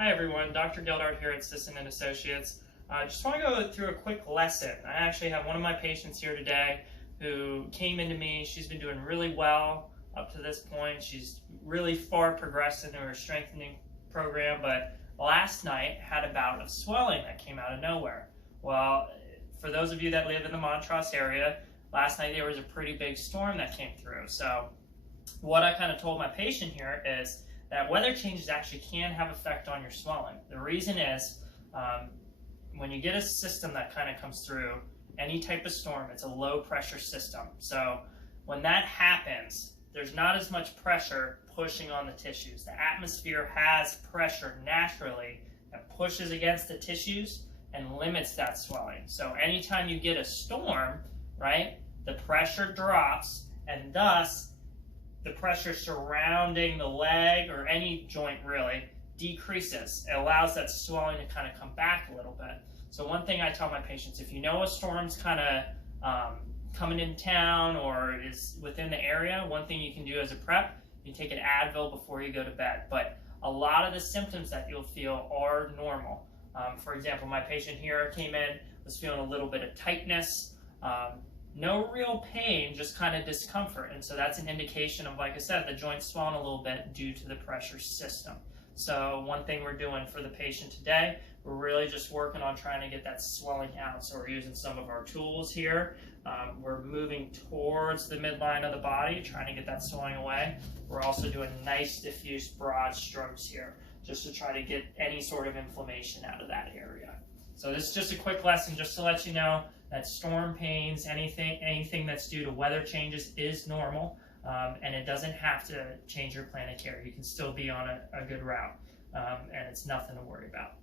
Hi everyone, Dr. Gelart here at Sisson and Associates. I just want to go through a quick lesson. I actually have one of my patients here today who came into me. She's been doing really well up to this point. She's really far progressed into her strengthening program, but last night had a bout of swelling that came out of nowhere. Well, for those of you that live in the Montrose area, last night there was a pretty big storm that came through. So what I kind of told my patient here is that weather changes actually can have effect on your swelling. The reason is when you get a system that kind of comes through, any type of storm, it's a low pressure system. So when that happens, there's not as much pressure pushing on the tissues. The atmosphere has pressure naturally that pushes against the tissues and limits that swelling. So anytime you get a storm, right, the pressure drops, and thus the pressure surrounding the leg or any joint really decreases. It allows that swelling to kind of come back a little bit. So one thing I tell my patients, if you know a storm's kind of coming in town or is within the area, one thing you can do as a prep, you take an Advil before you go to bed. But a lot of the symptoms that you'll feel are normal. For example, my patient here came in, was feeling a little bit of tightness, no real pain, just kind of discomfort. And so that's an indication of, like I said, the joint's swelling a little bit due to the pressure system. So one thing we're doing for the patient today, we're really just working on trying to get that swelling out. So we're using some of our tools here. We're moving towards the midline of the body, trying to get that swelling away. We're also doing nice diffuse broad strokes here, just to try to get any sort of inflammation out of that area. So this is just a quick lesson just to let you know that storm pains, anything that's due to weather changes is normal, and it doesn't have to change your plan of care. You can still be on a good route, and it's nothing to worry about.